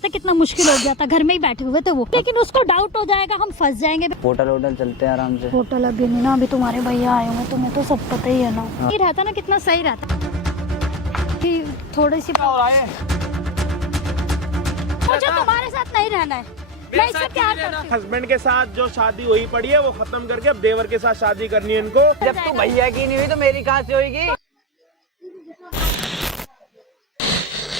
पता कितना मुश्किल हो गया था, घर में ही बैठे हुए थे वो, लेकिन उसको डाउट हो जाएगा हम फंस जाएंगे। होटल चलते हैं आराम से। होटल अभी नहीं ना, अभी तुम्हारे भैया आए होंगे, तुम्हें तो सब पता ही है ना। ये रहता ना कितना सही रहता कि थोड़ी सी मुझे तुम्हारे साथ नहीं रहना है, मैं इससे प्यार करती हूँ। हस्बैंड के साथ जो शादी हुई पड़ी है वो खत्म करके अब देवर के साथ शादी करनी है इनको। जब तू भैया की नहीं हुई तो मेरी कहाँ से होगी?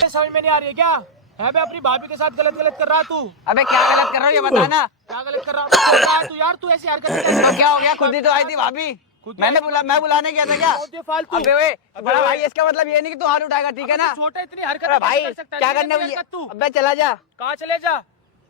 समझ में नहीं आ रही है क्या है? मैं अपनी भाभी के साथ गलत कर रहा तू। अबे क्या गलत कर रहा हूँ ये बताना। क्या गलत कर रहा है तू यार? तू ऐसी हरकत तो क्या हो गया? खुद ही तो आई थी भाभी। मैं बुलाने गया था क्या? फालतू। अबे वे बड़ा भाई, इसका मतलब ये नहीं कि तू हाथ उठाएगा, ठीक है ना? छोटा इतनी हरकत भाई कर सकता है? क्या करना है? अबे चला जा। कहाँ चले जा?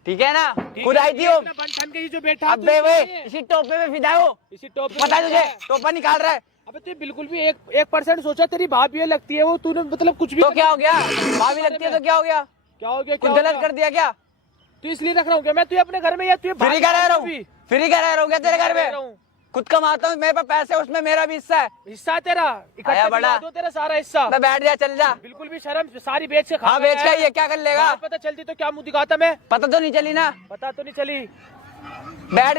ठीक है ना? खुद आई थी वो। के जो बैठा अबे वे इसी टोपे में फिदा हो। इसी टॉप पता है तुझे? टोपा निकाल रहा है। अबे तू बिल्कुल भी 1% सोचा? तेरी भाभी लगती है वो, तूने मतलब कुछ भी तो क्या हो गया? भाभी लगती है तो क्या हो गया? क्या हो गया? कुछ गलत कर दिया क्या? तू इसलिए रख रहा हूँ क्या मैं? तू अपने घर में या तू फ्री का रह रहा हूँ? फ्री का रह रहा हूँ क्या तेरे घर में? खुद कमाता हूँ, मेरे पास पैसे, उसमें मेरा भी हिस्सा है। हिस्सा तेरा आया बड़ा दो, तेरा सारा हिस्सा। मैं बैठ जा, चल जा। बिल्कुल भी शर्म सारी बेच के खा। हाँ बेच के ये क्या कर लेगा? पता चलती तो क्या मुंह दिखाता मैं? पता तो नहीं चली ना? पता तो नहीं चली। बैठ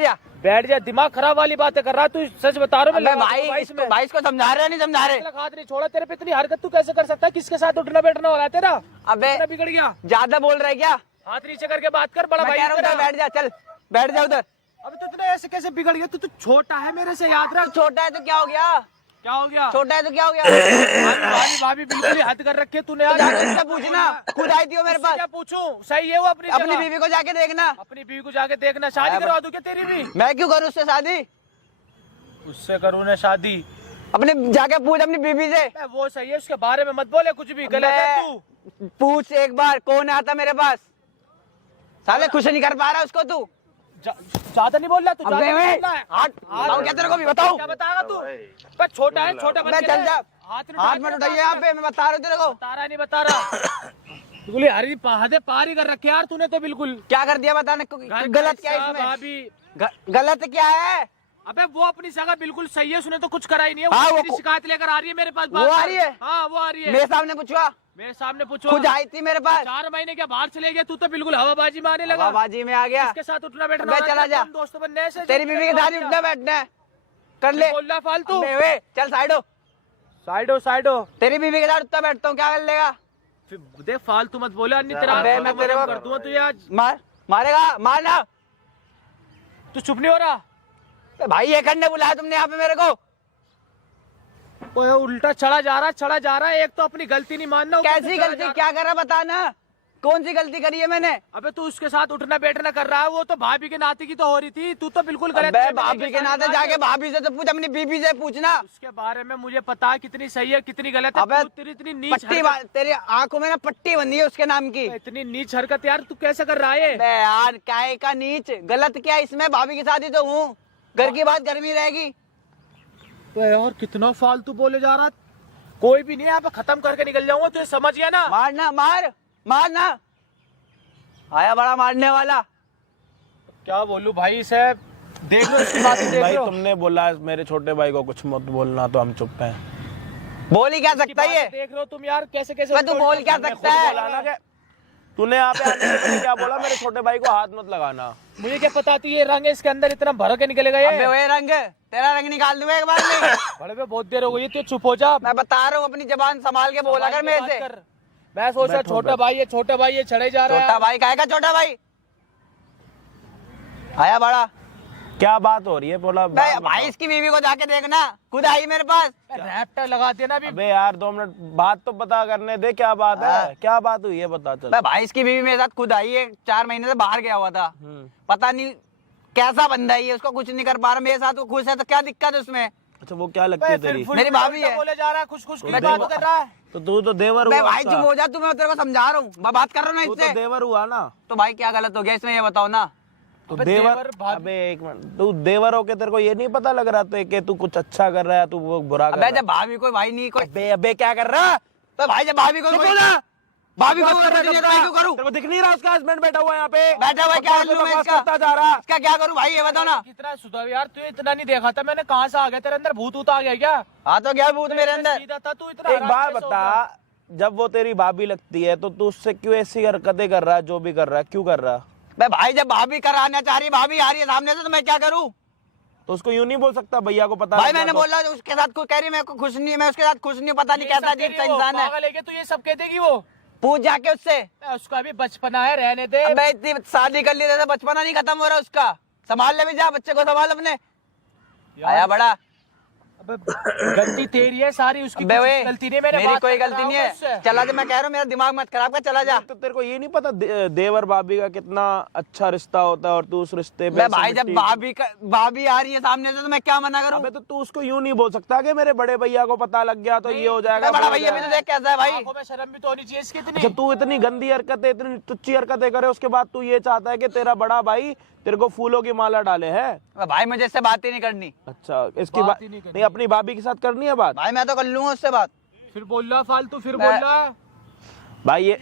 जा। दिमाग खराब वाली बातें कर रहा तू, सच बता रहा हूँ मैं। भाई इसको समझा रहे नहीं समझा रहे? हाथ नहीं छोड़ा तेरे पे, इतनी हरकत तू कैसे कर सकता है? किसके साथ उठना बैठना हो रहा है तेरा? अबे बिगड़ गया। ज्यादा बोल रहा है क्या? हाथ नीचे करके बात कर, बड़ा भाई बैठ जा, चल बैठ जा उधर। अब तो इतने ऐसे कैसे बिगड़ गया? तू छोटा है मेरे से, याद रख। छोटा है तो क्या हो गया? क्या हो गया? छोटा है तो क्या हो गया? भाभी बिल्कुल ही हद कर रखी है तूने यार। जाके पूछना, खुद आई थी वो मेरे पास। क्या पूछूं? सही है वो अपनी बीवी को जाके देखना। अपनी बीवी को जाके देखना। शादी करवा दूं क्या तेरी भी? मैं क्यों करूँ उससे शादी? उससे करूँ ना शादी? अपने जाके पूछ अपनी बीवी से। वो सही है, उसके बारे में मत बोले कुछ भी, गलत है तू। पूछ एक बार कौन आता मेरे पास। साले खुश नहीं कर पा रहा उसको तू। ज्यादा नहीं बोल रहा तू? क्या तेरे को भी बताऊं? क्या बताएगा तू? पर छोटा है, छोटा बच्चा। चल जा, हाथ मत उठाइए यहाँ पे, मैं बता रहा हूँ तेरे को। बता रहा बिल्कुल हरी पहाड़े पार ही कर रखे यार तूने तो। बिल्कुल क्या कर दिया बताने को? गलत क्या है इसमें? गलत क्या है? अबे वो अपनी जगह बिल्कुल सही है, उसने तो कुछ करा ही नहीं है। हाँ, वो मेरी शिकायत लेकर आ रही है मेरे पास। वो आ रही है? हाँ वो आ रही है। मेरे सामने पूछवा। मेरे सामने पूछो। खुद आई थी मेरे पास। 4 महीने के बाहर चले गया तू तो बिल्कुल हवाबाजी में आने लगा। हवाबाजी में आ गया। इसके साथ उठना बैठना। चला जा, दोस्तों बनने से। तेरी बीवी के साथ उठना बैठना है, कर ले। बोल रहा फालतू। चल साइड हो। तेरी बीवी के साथ उठता बैठता हूँ, क्या कर लेगा? देख फालतू मत बोले, अन्य तेरा मैं तेरे को कर दूंगा तुझे आज। मारेगा, मारना। तू चुप नहीं हो रहा? भाई ये करने बुलाया तुमने यहाँ पे मेरे को? उल्टा चढ़ा जा रहा है। एक तो अपनी गलती नहीं मानना। कैसी गलती? क्या कर रहा बताना, कौन सी गलती करी है मैंने? अबे तू उसके साथ उठना बैठना कर रहा है, वो तो भाभी के नाते की तो हो रही थी, तू तो बिल्कुल गलत। भाभी के नाते जाके भाभी से तो पूछ, अपनी बीबी से पूछना। उसके बारे में मुझे पता है कितनी सही है कितनी गलत है। अबे तेरी इतनी नीच पट्टी, तेरी आंखों में ना पट्टी बंधी है उसके नाम की। इतनी नीच हरकत यार तू कैसे कर रहा है? यार काय का नीच? गलत क्या इसमें? भाभी की शादी तो हूँ, घर की बात घर में रहेगी। और कितना फालतू बोले जा रहा। कोई भी नहीं, यहाँ पे खत्म करके निकल जाऊंगा, तुझे समझ गया ना? मारना आया बड़ा मारने वाला। क्या बोलूं भाई से? देख लो इसकी बातें, देख भाई लो। तुमने बोला मेरे छोटे भाई को कुछ मत बोलना तो हम चुप हैं। बोल ही क्या सकता है ये? देख लो तुम यार कैसे कैसे। तू बोल क्या सकता है? तूने यहाँ पे आने से क्या बोला? मेरे छोटे भाई को हाथ मत लगाना। मुझे क्या पता थी ये रंग इसके अंदर इतना भर के निकलेगा ये। अबे वो रंग, तेरा रंग निकाल दूंगा एक बार में। बड़े पे बहुत देर हो गई, तू चुप हो जा। मैं बता रहा हूँ, अपनी जबान संभाल के बोला कर मेरे से। मैं सोच रहा छोटा भाई ये चढ़े जा रहा है। छोटा भाई काहे का छोटा भाई? आया बड़ा। क्या बात हो रही है? बोला भाई इसकी बीवी को जाके देखना, खुद आई मेरे पास। रैप्टर लगा देना भी। अबे यार 2 मिनट बात तो पता करने दे, क्या बात है? क्या बात हुई है बता। चल भाई इसकी बीवी मेरे साथ खुद आई है, 4 महीने से बाहर गया हुआ था। पता नहीं कैसा बंदा है ये, उसको कुछ नहीं कर पा रहा। मेरे साथ वो खुश है तो क्या दिक्कत है उसमें? अच्छा वो क्या लगती है तेरी? मेरी भाभी है। बोले जा रहा है, खुश की बात कर रहा है। तो तू तो देवर हुआ। भाई चुप हो जा, तू मैं तेरे को समझा रहा हूँ, मैं बात कर रहा हूँ ना तू इससे। तो देवर हुआ ना? तो भाई क्या गलत हो गया इसमें, ये बताओ ना। तो देवर अबे एक मिनट, तू देवर हो के तेरे को ये नहीं पता लग रहा था कि तू कुछ अच्छा कर रहा है, तू वो बुरा कर रहा है? जब भाभी कोई भाई नहीं कोई। अबे क्या कर रहा? तो भाई जब भाभी को भाभी को क्यों करूं? तेरे को दिख नहीं रहा उसका हस्बैंड बैठा हुआ है यहाँ पे? बैठा हुआ है, क्या करूं मैं इसका? करता जा रहा। इसका क्या करूं भाई, ये बताओ ना। कितना सुधर यार, तू इतना नहीं देखा था मैंने, कहाँ से आ गया तेरे अंदर? भूत आ गया क्या? हाँ तो क्या भूत मेरे अंदर? सीधा था तू, इतना एक बात बता, जब वो तेरी भाभी लगती है तो तू उससे क्यों ऐसी हरकतें कर रहा है, जो भी कर रहा है, क्यों कर रहा है? बे भाई जब भाभी कराना चाह रही है, भाभी आ रही है सामने से, तो मैं क्या करूं? तो उसको यूं नहीं बोल सकता भैया को पता भाई लग गया मैंने तो? बोला उसके साथ कोई कह रही है, मेरे को खुश नहीं है, मैं उसके साथ खुश नहीं हूं, पता नहीं कैसा अजीब सा इंसान है। पागल है क्या? तू ये सब कह देगी वो? पूछ जाके उससे। उसका अभी बचपना है, रहने दे। अबे इतनी शादी कर ली तो बचपना नहीं खत्म हो रहा उसका। संभाल ले भी, जा बच्चे को संभाल अपने। आया बड़ा। अबे गलती तेरी है सारी, उसकी अबे कुछ वे, गलती नहीं। मेरे मेरी कोई गलती नहीं है। चला जा, मैं कह रहा हूँ मेरा दिमाग मत खराब कर, चला जा। तो तेरे को ये नहीं पता देवर भाभी का कितना अच्छा रिश्ता होता है और तू उस रिश्ते पे भाई जब भाभी आ रही है सामने से तो मैं क्या मना करूं? अबे तो तू उसको यूं नहीं बोल सकता कि मेरे बड़े भैया को पता लग गया तो ये हो जाएगा, बड़ा भैया भी तो देख कैसा है भाई। आंखों में शर्म भी तो होनी चाहिए इसकी इतनी। जब तू इतनी गंदी हरकतें, इतनी तुच्ची हरकतें करे, उसके बाद तू ये चाहता है कि तेरा बड़ा भाई तेरे को फूलों की माला डाले है? भाई मुझे इससे बात ही नहीं करनी। अच्छा, इसकी बात नहीं अपनी भाभी के साथ करनी है बात? भाई मैं तो कर लूंगा उससे बात। फिर बोल रहा फालतू, फिर बोल रहा भाई ये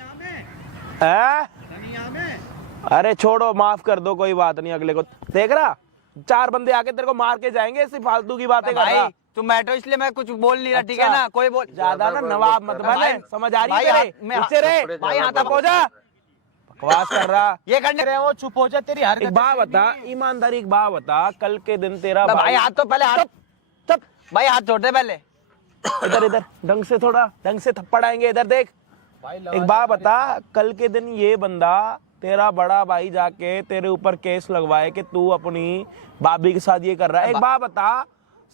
अरे छोड़ो, माफ कर दो, कोई बात नहीं। अगले को देख रहा, 4 बंदे आके तेरे को मार के जाएंगे इसी फालतू की बातें कर रहा। भाई तुम बैठो इसलिए मैं कुछ बोल नहीं रहा, ठीक है ना? कोई बोल ज्यादा ना नवाब मत बने, समझ आ रही है तेरे? भाई यहाँ तक हो जा, बकवास कर रहा। ये करने रहे हो, चुप हो जा। तेरी हरकत एक बात बता, ईमानदारी एक बात बता, कल के दिन तेरा भाई हाथ तो पहले हाथ, तब भाई हाथ छोड़ दे पहले। इधर इधर ढंग से, थोड़ा ढंग से थप्पड़ आएंगे, इधर देख। एक बात बता, कल के दिन ये बंदा तेरा बड़ा भाई जाके तेरे ऊपर केस लगवाए कि तू अपनी भाभी के साथ ये कर रहा है, एक बात बता,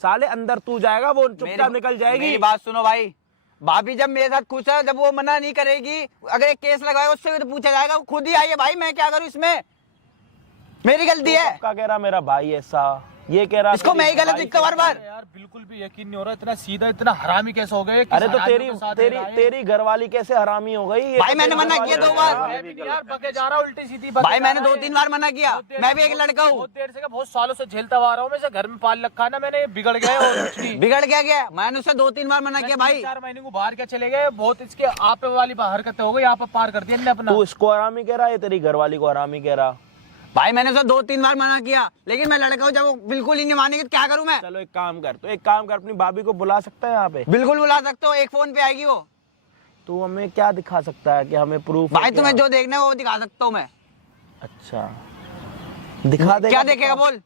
साले अंदर तू जाएगा, वो चुपचाप निकल जाएगी? मेरी बात सुनो भाई, भाभी जब मेरे साथ खुश है, जब वो मना नहीं करेगी, अगर एक केस लगाएगा उससे भी तो पूछा जाएगा। वो खुद ही आई है भाई, मैं क्या करूं इसमें? मेरी गलती है। क्या कह रहा मेरा भाई ऐसा, ये कह रहा इसको मैं ही गलत दिखता बार बार। यार बिल्कुल भी यकीन नहीं हो रहा, इतना सीधा, इतना हरामी कैसे हो गए? अरे तो तेरी घरवाली कैसे हरामी हो गई? भाई मैंने मना किया 2 बार। यार बके जा रहा उल्टी सीधी भाई मैंने 2-3 बार मना किया, मैं भी एक लड़का हूँ। बहुत देर से, बहुत सालों से झेलता आ रहा हूँ मैं, घर में पाल रखा ना मैंने, बिगड़ गया और कुछ नहीं। बिगड़ गया मैंने उससे 2-3 बार मना किया भाई। 4 महीने को बाहर क्या चले गए, बहुत इसके आप वाली हरकतें हो गई, आप पार कर दिया अपना। तू इसको हरामी कह रहा है, तेरी घरवाली को हरामी कह रहा? भाई मैंने उसे 2-3 बार मना किया, लेकिन मैं लड़का हूँ, जब वो बिल्कुल ही नहीं मानेगी तो क्या करूँ मैं? चलो एक काम कर, अपनी भाभी को बुला सकता है यहाँ पे? बिल्कुल बुला सकते हो, एक फोन पे आएगी वो। तू हमें क्या दिखा सकता है कि हमें प्रूफ? भाई तुम्हें जो देखना है वो दिखा सकता हूँ मैं। अच्छा, दिखा दे। क्या देखेगा बोल?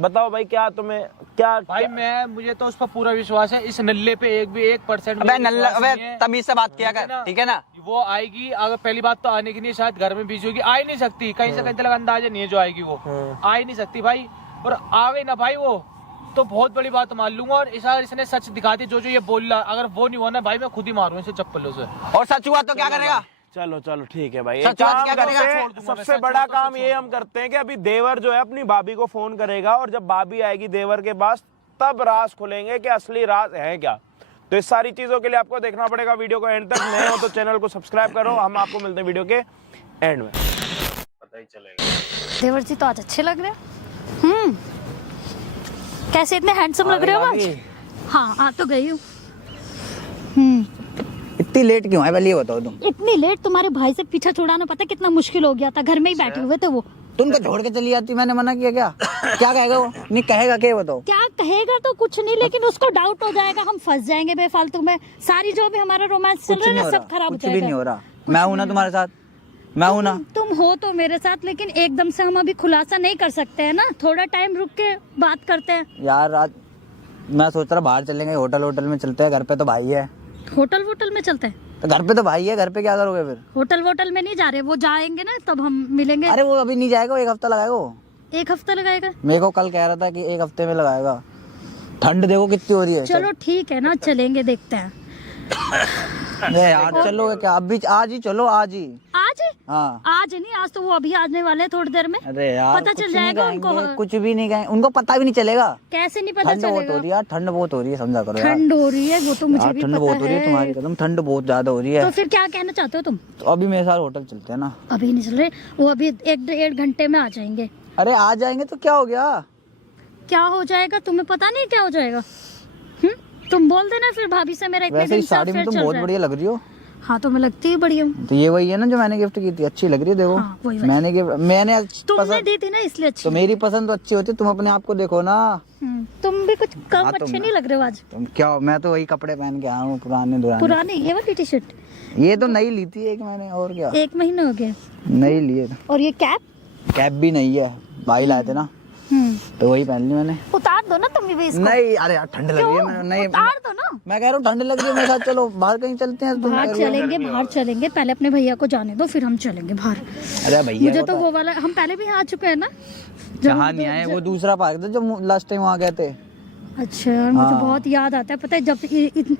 बताओ भाई, क्या तुम्हें क्या? भाई मुझे तो उस पर पूरा विश्वास है, इस नल्ले पे 1% अबे नल्ला, अबे तमीज से बात किया कर, ठीक है ना? वो आएगी, अगर पहली बात तो आने की नहीं, शायद घर में बिजी होगी, आ ही नहीं सकती, कहीं से कहीं तक अंदाजा नहीं है जो आएगी वो आ ही नहीं सकती भाई। और आ गई ना भाई वो, तो बहुत बड़ी बात मान लूंगा। और इसने सच दिखा दी, जो ये बोल रहा, अगर वो नहीं हुआ ना भाई, मैं खुद ही मारूं इसे चप्पलों से। और सच हुआ तो क्या करेगा? चलो ठीक है भाई, सच बात क्या करेगा? सबसे बड़ा काम ये हम करते हैं कि अभी देवर जो है अपनी भाभी को फोन करेगा, और जब भाभी आएगी देवर के पास, तब राज खुलेंगे कि असली राज है क्या। तो इस सारी चीजों के लिए आपको देखना पड़ेगा वीडियो को एंड तक। नए हो तो चैनल को सब्सक्राइब करो। हम आपको मिलते हैं वीडियो के एंड में, पता ही चलेगा। देवर जी तो आज अच्छे लग रहे हैं। कैसे इतने हैंडसम लग रहे हो आज? हाँ आ तो गई हूँ। इतनी लेट क्यों है पहले ये बताओ तुम? इतनी लेट? तुम्हारे भाई से पीछा छुड़ाना पता कितना मुश्किल हो गया था, घर में ही बैठे हुए थे वो। तुमको छोड़ के चली जाती, मैंने मना किया क्या? क्या कहेगा वो? नहीं कहेगा क्या, बताओ? क्या कहेगा तो कुछ नहीं, लेकिन उसको डाउट हो जाएगा, हम फंस जाएंगे बेफालतू में। सारी जो भी हमारा रोमांस चल रहा है ना, सब खराब हो जाएगा। कुछ भी नहीं हो रहा, मैं हूं ना तुम्हारे साथ, मैं हूं ना। तुम हो तो मेरे साथ, लेकिन एकदम से हम अभी खुलासा नहीं कर सकते हैं ना, थोड़ा टाइम रुक के बात करते हैं। यार आज मैं सोच रहा बाहर चलेंगे, होटल में चलते हैं, घर पे तो भाई है। होटल में चलते हैं? तो घर पे तो भाई है, घर पे क्या करोगे फिर? होटल में नहीं जा रहे, वो जाएंगे ना तब हम मिलेंगे। अरे वो अभी नहीं जाएगा, 1 हफ्ता लगाएगा वो। 1 हफ्ता लगाएगा? मेरे को कल कह रहा था कि 1 हफ्ते में लगाएगा। ठंड देखो कितनी हो रही है। चलो ठीक है ना, चलेंगे, देखते हैं। अरे यार चलो क्या, अभी आज ही चलो, आज ही। आज? हाँ आज नहीं, आज तो वो अभी आने वाले हैं थोड़ी देर में। अरे यार पता चल जाएगा उनको। कुछ भी नहीं कहेंगे, उनको पता भी नहीं चलेगा। कैसे नहीं पता ठंड बहुत हो चलेगा? रही है यार, ठंड बहुत हो रही है, समझा करो यार। ठंड हो रही है वो तो मुझे भी ठंड पता बहुत हो रही है, तुम्हारी है। कसम ठंड बहुत ज्यादा हो रही है। तो फिर क्या कहना चाहते हो तुम? तो अभी मेरे साथ होटल चलते हैं ना। अभी नहीं चल रहे, वो अभी 1-1.5 घंटे में आ जाएंगे। अरे आ जाएंगे तो क्या हो गया? क्या हो जाएगा? तुम्हें पता नहीं क्या हो जाएगा? तुम बोल देना फिर भाभी से, मेरा इतने वैसे दिन इस से साड़ी में अफेयर तुम चल बहुत रहा है। बढ़िया लग रही हो। हाँ तो मैं लगती ही बढ़िया हूँ। तो ये वही है ना जो मैंने गिफ्ट की थी, अच्छी लग रही है देखो। हाँ, मैंने तुमने दी थी ना, इसलिए अच्छी। तो मेरी पसंद तो अच्छी होती है, तुम अपने आप को देखो ना। तुम भी कुछ कम हाँ, तुम अच्छे नहीं लग रहे हो आज। तुम क्या, मैं तो वही कपड़े पहन के आया हूँ, पुराने दुराने। पुरानी ये वाली टी शर्ट ये तो नई ली थी एक मैंने, और क्या 1 महीना हो गया। नई लिए। और ये कैप कैप भी नहीं है, भाई लाए थे ना, तो वही पहन ली मैंने। उतार दो ना तुम भी इसको। नहीं, अरे यार ठंड लग रही है, मैं नहीं, उतार दो ना। मैं कह रहा हूँ ठंड लग रही है मेरे साथ, चलो बाहर कहीं चलते हैं। तुम बाहर चलेंगे पहले अपने भैया को जाने दो, फिर हम चलेंगे बाहर। अरे भैया मुझे तो वो वाला, हम पहले भी यहाँ आ चुके हैं ना। जहाँ नहीं आए, वो दूसरा पार्क था जो लास्ट टाइम वहाँ गए थे। अच्छा यार, मुझे बहुत याद आता है, पता है जब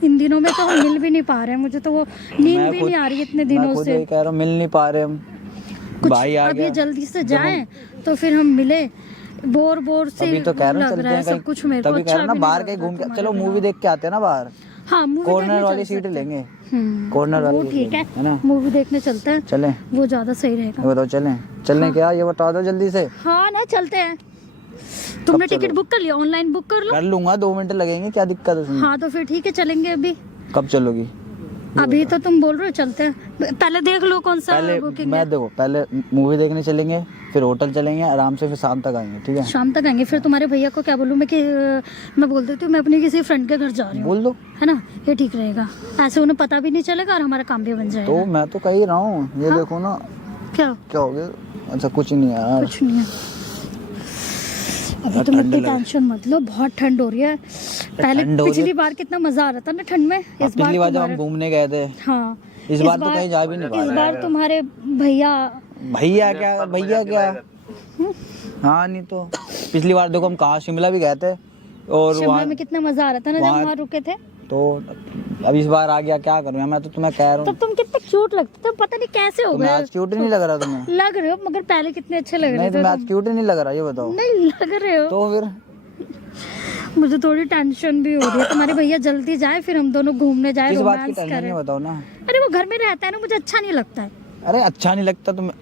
इन दिनों में तो हम मिल भी नहीं पा रहे हैं, मुझे तो वो नींद भी नहीं आ रही इतने दिनों से। मैं कह रहा हूँ मिल नहीं पा रहे हम, भाई आ अब गया। ये जल्दी से जाएं तो फिर हम मिले। बोर से अभी तो कह रहा हूँ लग रहा है सब कुछ, मेरे को तभी कह अच्छा रहा हूँ ना, भी बाहर नहीं कहीं लग रहा घूम के, तुम्हारे चलो बिना। मूवी देख के आते हैं ना बाहर, हाँ, मूवी कॉर्नर देखने वाली चल सीट सकते लेंगे। हैं। कॉर्नर वो वाली ठीक है ना, है, मूवी देखने चलते हैं, चलें। वो ज्यादा सही रहेगा। ये बताओ चलें क्या, ये बता दो जल्दी से। हाँ ना, चलते हैं। तुमने चलो? टिकट बुक कर लिया, ऑनलाइन बुक कर लो। कर लूंगा, 2 मिनट लगेंगे, क्या दिक्कत है उसमें। हाँ तो फिर ठीक है, चलेंगे अभी। कब चलोगी? अभी तो तुम बोल रहे हो चलते हैं, पहले देख लो कौन सा पहले बुकिंग मैं है। देखो, पहले मूवी देखने चलेंगे, फिर होटल चलेंगे आराम से, फिर शाम तक आएंगे, ठीक है? शाम तक आएंगे। फिर तुम्हारे भैया को क्या बोलूँ मैं कि मैं बोल देती हूँ मैं अपने किसी फ्रेंड के घर जा रही हूँ, बोल दो। है ना, ये ठीक रहेगा। ऐसे उन्हें पता भी नहीं चलेगा और हमारा काम भी बन जाएगा। तो मैं तो कह ही रहा हूँ, ये देखो ना क्या क्या हो गया। अच्छा कुछ नहीं यार, कुछ नहीं है। अभी तुम इतनी टेंशन मत लो, बहुत ठंड हो रही है। पहले ठंड हो रही है। पिछली बार कितना मजा आ रहा था ना ठंड में, इस बार पिछली बार जब हम तुम्हारे- घूमने गए थे, हाँ, इस बार तो कहीं जा भी नहीं पा इस रहे। बार तुम्हारे भैया भैया क्या हाँ, नहीं तो पिछली बार देखो हम कहाँ शिमला भी गए थे, और शिमला वहाँ में कितना मजा आ रहा था ना जब वहाँ- वहाँ रुके थे। तो अब इस बार आ गया, क्या करूँ मैं तो तुम्हें कह रहा तब हूँ। तुम कितने क्यूट लगते थे, पता नहीं कैसे हो तुम्हें गए। आज क्यूट नहीं लग रहा तुम्हें? लग रहे हो, मगर पहले कितने अच्छे लग रहे नहीं, थे तुम्हें आज तुम। क्यूट ही नहीं लग रहा, ये बताओ। नहीं लग रहे हो। तो फिर मुझे थोड़ी टेंशन भी हो रही है, तुम्हारे भैया जल्दी जाए, फिर हम दोनों घूमने जाए, किस बात की रोमांस टेंशन करें। है बताओ ना। अरे वो घर में रहता है ना, मुझे अच्छा नहीं लगता है। अरे अच्छा नहीं लगता तुम्हें,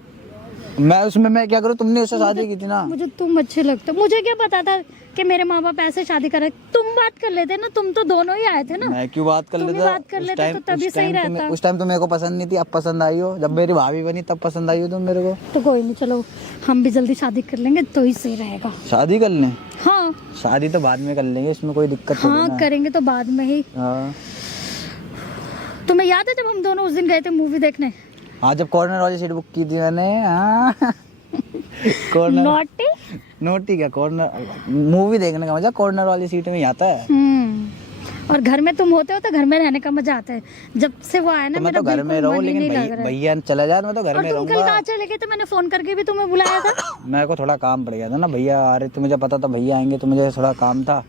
मैं उसमें मैं क्या करूँ, तुमने उससे शादी की थी ना। मुझे तुम अच्छे लगते हो। मुझे क्या पता था कि मेरे माँ बाप ऐसे शादी करे। तुम बात कर लेते ना, तुम तो दोनों ही आए थे ना। मैं क्यों बात कर तुम ही लेता? बात कर लेते तो तभी सही रहता। उस टाइम तो मेरे को पसंद नहीं थी, अब पसंद आई हो। जब मेरी भाभी बनी तब पसंद आई हो तुम मेरे को। तो कोई नहीं, चलो हम भी जल्दी शादी कर लेंगे तो ही सही रहेगा। शादी कर लें? हाँ शादी तो बाद में कर लेंगे, इसमें कोई दिक्कत नहीं हाँ, है। करेंगे तो बाद में ही। हाँ तुम्हें याद है जब हम दोनों उस दिन गए थे मूवी देखने? हाँ, जब कॉर्नर वाली सीट बुक की थी मैंने। हाँ कॉर्नर नॉटी। नोटी क्या, कॉर्नर मूवी देखने का मजा कॉर्नर वाली सीट में ही आता है। और घर में तुम होते हो तो घर में रहने का मजा आता है। जब से वो आया ना, तो मैं मेरा तो घर में बिल्कुल रहूं, मन ही लेकिन नहीं लग रहा है। भैया चला जाए, मैं तो घर और में तुम कल रहूंगा। कहाँ चले गए थे? मैंने फोन करके भी तुम्हें बुलाया था। मेरे को थोड़ा काम पड़ गया था ना, भैया आ रहे थे, मुझे पता था भैया आएंगे, तो मुझे थोड़ा काम था,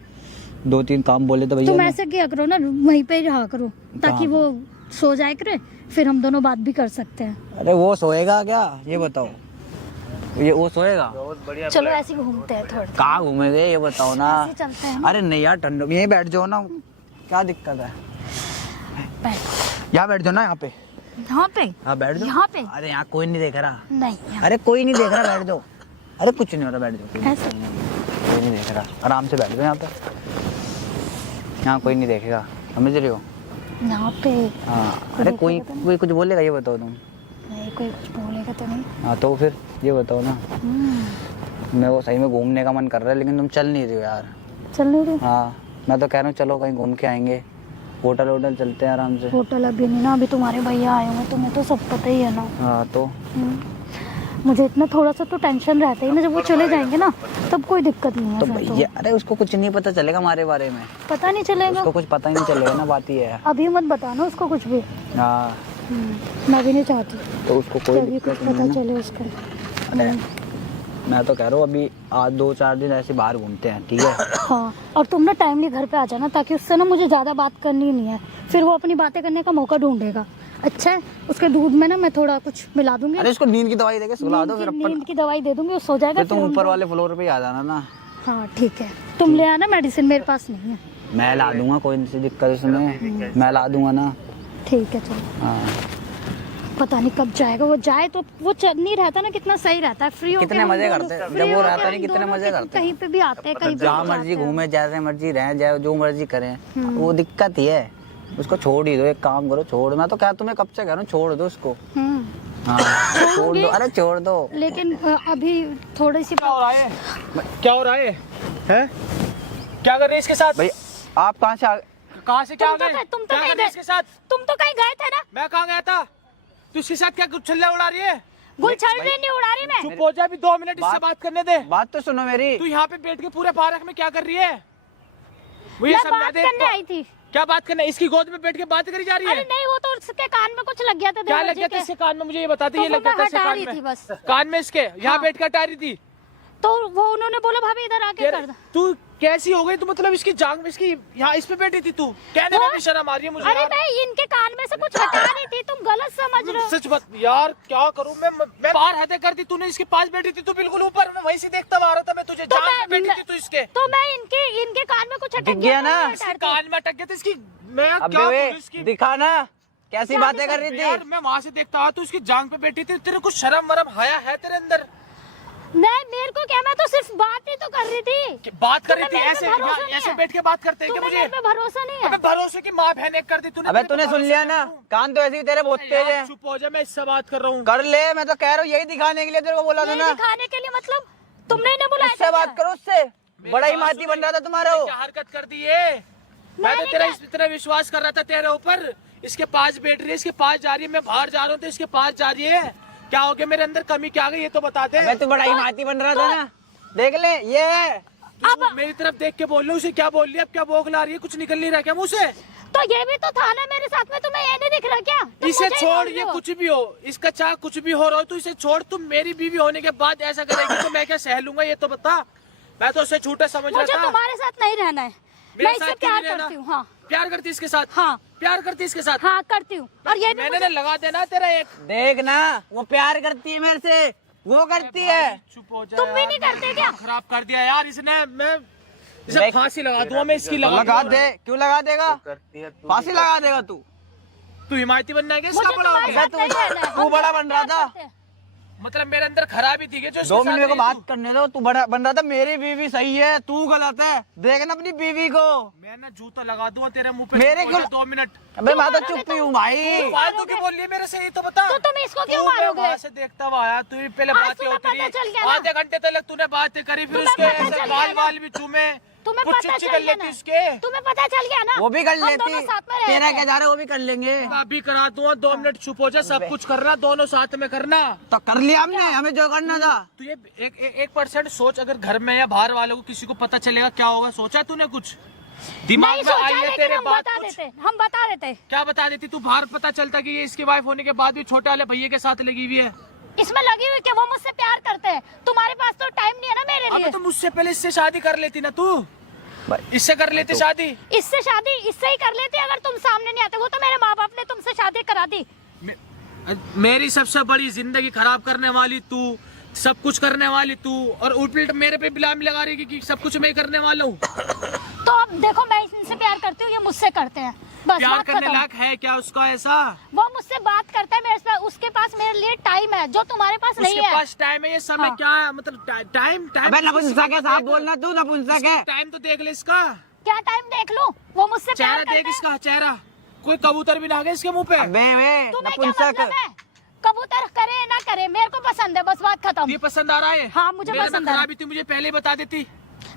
2-3 काम बोले तो भैया तुम ने। ऐसे किया करो ना, वहीं पे ही रहा करो ताकि वो सो जाए करे, फिर हम दोनों बात भी कर सकते हैं। अरे वो सोएगा क्या, ये बताओ? ये वो सोएगा? चलो ऐसे ही घूमते हैं थोड़ा। कहाँ घूमेंगे ये बताओ ना। ऐसे चलते हैं। अरे नहीं यार, ठंड में यहीं बैठ जाओ ना, क्या दिक्कत है? यहाँ बैठ जाओ ना, यहाँ पे। यहाँ पे? हाँ बैठ जाओ। यहाँ पे? अरे यहाँ कोई नहीं देख रहा। नहीं यहाँ- अरे कोई नहीं देख रहा, बैठ जाओ। अरे कुछ नहीं हो रहा, बैठ जाओ। ऐसे कोई नहीं देख रहा, आराम से बैठ जाओ यहाँ पे, यहाँ कोई नहीं देखेगा, समझ रही हो? यहाँ पे हाँ। अरे कोई कुछ बोलेगा, ये बताओ तुम। नहीं, कोई कुछ बोलेगा तो नहीं। हाँ तो फिर ये बताओ ना। मेरे को सही में घूमने का मन कर रहा है, लेकिन तुम चल नहीं रही हो यार। चल नहीं रही? हाँ मैं तो कह रहा हूँ चलो कहीं घूम के आएंगे, होटल चलते हैं आराम से। होटल अभी नहीं ना, अभी तुम्हारे भैया आए होंगे, तुम्हें तो सब पता ही है ना। हाँ तो मुझे इतना थोड़ा सा तो टेंशन रहता ही ना, जब वो चले जाएंगे ना तब कोई दिक्कत नहीं है। तो फिर भैया, अरे उसको कुछ नहीं पता चलेगा हमारे बारे में, पता नहीं चलेगा। उसको कुछ पता ही नहीं चलेगा ना, बात ये है। अभी मत बताना उसको कुछ भी। हाँ मैं भी नहीं चाहती तो उसको कि कोई अभी कुछ दिक्कत नहीं पता है ना। चले उसको। अरे मैं तो कह रहा हूँ अभी आज 2-4 दिन ऐसे बाहर घूमते हैं, ठीक है? हाँ, और तुम ना टाइमली घर पे आ जाना, ताकि उससे ना मुझे ज़्यादा बात करनी नहीं है, फिर वो अपनी बातें करने का मौका ढूंढेगा। अच्छा है, उसके दूध में ना मैं थोड़ा कुछ मिला दूंगी। अरे उसको नींद की दवाई देके सुला दो, फिर अपन नींद की दवाई दे दूंगी, वो सो जाएगा। फिर तुम ऊपर वाले फ्लोर पे ही आ जाना ना। हाँ ठीक है, तुम ले आना मेडिसिन, मेरे पास नहीं है। मैं ला दूंगा, कोई सी दिक्कत इसमें, मैं ला दूंगा ना। ठीक है चलो। हाँ पता नहीं कब जाएगा, वो जाए तो वो नहीं रहता ना, कितना सही रहता है। फ्री कितने मजे करते हैं जब वो रहता नहीं, कितने मजे करते हैं। कहीं पे भी आते हैं, कहीं पे जहाँ भी मर्जी जाते हैं। घूमे, जैसे मर्जी रहें, जाए जो मर्जी करें, वो दिक्कत ही है। उसको छोड़ ही दो, एक काम करो, छोड़। मैं तो क्या तुम्हें कब से कह रहा हूँ, छोड़ दो उसको। हाँ छोड़ दो, अरे छोड़ दो। लेकिन अभी थोड़ी सी क्या हो रहा है? क्या हो रहा है? हैं? क्या कर रहे हैं इसके साथ? भाई आप कहाँ से कहाँ से क्या आ गए? तुम तो क्या कर कहीं रहे हैं इसके साथ? तुम तो कहीं गए थे ना। मैं कहाँ गया था? तू इसके साथ क्या कुछ छल्ला उड़ा रही है? गुल छलनी नहीं उड़ा रही मैं। चुप हो जा, अभी 2 मिनट इससे बात करने दे। बात तो सुनो मेरी। तू यहाँ पे बैठ के पूरे पार्क में क्या कर रही है? मुझे मैं समझा बात दे। करने आई थी। क्या बात करना? इसकी गोद में बैठ के बात करी जा रही अरे है? नहीं, वो तो उसके कान में कुछ लग गया था। क्या देवर लग जी गया था के। इसके कान में? मुझे ये बता दे। तो ये वो लग गया मैं था इसके हटा कान रही में? थी बस। कान में इसके यहाँ हाँ। बैठ कर हटा रही थी। तो वो उन्होंने बोला भाभी इधर आके कर दो। तू कैसी हो गई? तू मतलब इसकी जांग में इसकी यहाँ इस पे बैठी थी तू? कहने में भी शर्म आ रही है मुझे अरे यार। मैं इनके कान में से कुछ हटा रही थी, तुम गलत समझ रहे हो। सच बात यार, क्या करूं मैं पार हदे कर दी। तूने इसके पास बैठी थी, तू बिल्कुल ऊपर। मैं वहीं से देखता हुआ आ रहा था मैं तुझे। तो जांग में बैठी थी तू इसके। तो मैं इनके कान में कुछ अटक दिख गया ना? इसके कान में अटक गया था इसकी। मैं अबे क्या वे बोलूं इसकी? दिखा ना कैसी बातें कर रही यार थी। मैं वहां से देखता हुआ, तू इसकी जांग पे बैठी थी। तेरे कुछ शर्म वरम हया है तेरे अंदर? मेरे को क्या, मैं तो सिर्फ बात ही तो कर रही थी। कि बात कर रही थी तुम्हें मेरे ऐसे पे भरोसा यहाँ नहीं ऐसे है? बैठ के बात करते हैं क्या तुम्हें मुझे? मेरे पे भरोसा नहीं अबे है। भरोसे की माँ बहन एक कर दी तूने। अबे मेरे पे तूने सुन भरोसा लिया नहीं ना, तू। कान तो ऐसे ही तेरे बहुत तेज है। यार चुप हो जा, मैं इससे बात कर रहा हूँ। कर ले, मैं तो कह रहा हूँ यही दिखाने के लिए तेरे को बोला था ये ना। दिखाने के लिए मतलब तुमने इन्हें बुलाया उससे था बात क्या? करो, उससे मेरी बड़ा ही बात माती सुन, बन रहा था तुम्हारा वो। क्या हरकत कर दी है? मैं तो नहीं तेरा कर- इतना विश्वास कर रहा था तेरे ऊपर। इसके पास बैठ रही है, इसके पास जा रही है। मैं बाहर जा रहा हूँ तो इसके पास जा रही है। क्या हो गया मेरे अंदर? कमी क्या आ गई ये तो बता दे। अबे तू बड़ा ही माती बन रहा था ना। देख ले ये है। अब मेरी तरफ देख के बोल लो। उसे क्या बोल रही है? अब क्या बोखला रही है? कुछ निकल नहीं रहा क्या मुँह से? तो ये भी तो था ना मेरे साथ में, तुम्हें ये नहीं दिख रहा क्या? तुम इसे मुझे ही छोड़, बोल रहे ये हो। कुछ भी हो, इसका चाह कुछ भी हो रहा हो तो इसे छोड़। तुम मेरी बीवी होने के बाद ऐसा करेगी तो मैं क्या सह लूंगा? ये तो बता। मैं तो उसे झूठा समझ रहा मुझे था। तुम्हारे साथ नहीं रहना है। मेरे मैं इससे साथ क्यों प्यार नहीं रहना? करती हूँ। हाँ प्यार करती इसके साथ? हाँ प्यार करती इसके साथ? हाँ करती हूँ। और ये भी मैंने ना लगा देना तेरा एक। देख ना, वो प्यार करती है मेरे से, वो करती है। चुप हो जा तुम भी यार, नहीं करते क्या? खराब कर दिया यार इसने। मैं इसे देख- फांसी लगा दूंगा मैं इसकी। लगा दे। क्यों लगा देगा? फांसी लगा देगा तू। तू हिमायती बनना है क्या? मुझे इसका बड़ा हो तुम्हारे गया? साथ नहीं रहना है। तू हम बड़ा सब बन रहा प्यार था। करते हैं। मतलब मेरे अंदर खराबी थी क्या जो इसके 2 साथ मिनट मेरे को रही बात तू? करने दो। तू बड़ा बन रहा था, मेरी बीवी सही है, तू गलत है। देख ना अपनी बीवी को। मैं ना जूता लगा दूंगा तेरे मुंह पे। मेरे चुप हो जा, को- 2 मिनट। अबे मैं तो मारोगे चुप ही तुम? हूँ भाई। फालतू की बोल रही है मेरे से, ये तो बता। तो तुम इसको क्यों तू मैं मारोगे? वहाँ से देखता हुआ आया। तू पहले आज बातें तुम्हें होती पता चल गया ना? आधे घंटे तक तूने बातें करी, फिर तुम्हें उसके पता ऐसे चल गया बाल ना? बाल भी चूमे, तुम्हें कुछ पता चिच्ची चल कर गया लेती ना? उसके। तुम्हें पता चल गया ना? वो भी कर हम लेती। दोनों साथ में रहते तेरा हैं। क्या जा रहा है, वो भी कर लेंगे। अभी करा दूंगा। 2 मिनट चुप हो जा। सब कुछ करना, दोनों साथ में करना। तो कर लिया हमने, हमें जो करना था। तू ये 1% सोच, अगर घर में या बाहर वालों को किसी को पता चलेगा क्या होगा? सोचा तूने कुछ? दिमाग नहीं में सोचा, आई है लेकिन तेरे हम बात बता कुछ? देते। हम बता देते। क्या बता देती तू? बाहर पता चलता कि ये इसकी वाइफ होने के बाद भी छोटे वाले भैया के साथ लगी हुई है। इसमें लगी हुई कि वो मुझसे प्यार करते हैं। तुम्हारे पास तो टाइम नहीं है ना मेरे अबे लिए। तो मुझसे पहले इससे शादी कर लेती ना तू? इससे कर लेती शादी? इससे शादी इससे ही कर लेते अगर तुम सामने नहीं आते। वो तो मेरे माँ बाप ने तुमसे शादी करा दी। मेरी सबसे बड़ी जिंदगी खराब करने वाली तू, सब कुछ करने वाली तू, और उल्ट मेरे पे बिलामी लगा रही है कि सब कुछ मैं ही करने वाला हूँ। तो अब देखो, मैं इनसे प्यार करती हूँ, ये मुझसे करते हैं। बस प्यार बात करने खत्म। लायक है क्या उसका ऐसा? वो मुझसे बात करता है, मेरे पास उसके पास मेरे लिए टाइम है जो तुम्हारे पास नहीं उसके है। पास टाइम है? ये समय हाँ। क्या है? मतलब टाइम अबे नपुंसक है साहब, बोलना तू नपुंसक है। टाइम तो देख ले इसका। क्या टाइम देख लो? वो मुझसे चेहरा प्यार देख करता है। इसका चेहरा। कोई कबूतर भी ना आ गया इसके मुंह पे? अबे वे तुम्हें क्या नपुंसक। मतलब है? कबूतर करे ना करे, मेरे को पसंद है। बस बात खत्म। ये पसंद आ रहा है? हाँ, मुझे मेरे में पसंद आ रहा है। खराबी थी, मुझे पहले ही बता देती।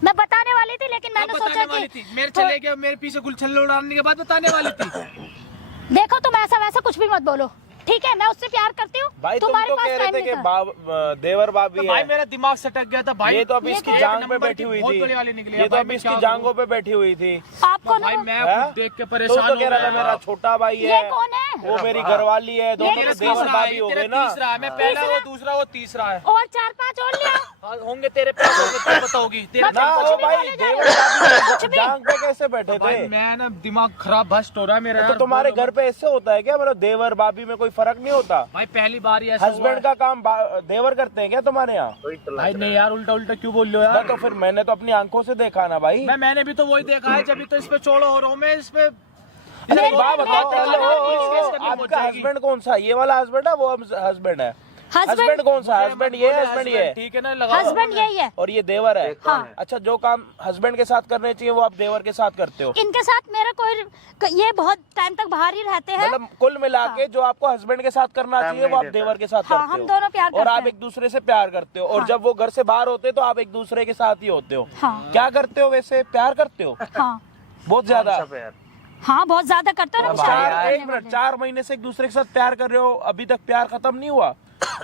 मैं बताने वाली थी, लेकिन कब मैंने बताने सोचा वाली कि थी? मेरे चले गए, मेरे पीछे गुलछल्ले उड़ाने के बाद बताने वाली थी। देखो, तुम ऐसा वैसा कुछ भी मत बोलो, ठीक है? मैं उससे प्यार करती हूँ। भाई तुम तुम्हारे तो पास कह रहे टाइम थे नहीं कि था। देवर भाभी तो भाई है। मेरा दिमाग सटक गया था भाई। ये तो अभी ये इसकी तो जांग एक पे नंबर बैठी की हुई बहुत थी। बड़ी वाली निकली है ये तो भाई, अभी मैं इसकी क्या जांगों पे बैठी हुई थी। आपको भाई ना मैं हैं? खुद देख के तो परेशान तो हो कह रहा था गया। मेरा छोटा भाई ये है, कौन है? वो मेरी घरवाली है, दोनों ये के किसका देवर भाभी हो गए ना। तीसरा है। मैं पहला, वो दूसरा, वो तीसरा है। और 4-5 और लिया। हाँ, होंगे तेरे पैसों में, तू बताओगी तेरे मतलब ना कुछ ओ भी भाई, बोले जा देवर रहे हो। भाभी कुछ भी। जांग पे कैसे बैठे भाई थे? मैं ना दिमाग खराब भस्ट हो रहा है मेरा तो यार। तुम्हारे घर पे ऐसे होता है क्या? मतलब देवर भाभी में कोई फर्क नहीं होता? भाई पहली बार ही ऐसा हुआ हस्बैंड है। का काम देवर करते हैं क्या तुम्हारे यहाँ? भाई नहीं यार, उल्टा उल्टा क्यों बोल रहे हो ना यार? तो फिर मैंने तो अपनी आंखों से देखा ना भाई। मैंने भी तो वही देखा है, जब तो इस पे चोड़ो हो रहा हूँ मैं। इस पे अरे बात बताओ, मैं- हेलो, पुलिस केस करनी पहुंच आपका जाएगी। हस्बैंड कौन सा? ये वाला हस्बैंड है, वो हस्बैंड है? हस्बैंड कौन सा? हस्बैंड ये है, हस्बैंड ये है, ठीक है ना, लगा हस्बैंड यही है। और ये देवर है। हाँ। अच्छा, जो काम हस्बैंड के साथ करने चाहिए वो आप देवर के साथ करते हो? इनके साथ मेरा कोई, ये बहुत टाइम तक बाहर ही रहते हैं। मतलब कुल मिला के जो आपको हस्बैंड के साथ करना चाहिए वो आप देवर के साथ हाँ, करते हो। हम दोनों प्यार और करते आप हैं। एक दूसरे से प्यार करते हो। और हाँ। जब वो घर से बाहर होते तो आप एक दूसरे के साथ ही होते हो। हाँ। क्या करते हो वैसे? प्यार करते हो हाँ बहुत ज्यादा? हाँ, बहुत ज्यादा करते हो ना। एक मिनट, 4 महीने से एक दूसरे के साथ प्यार कर रहे हो, अभी तक प्यार खत्म नहीं हुआ?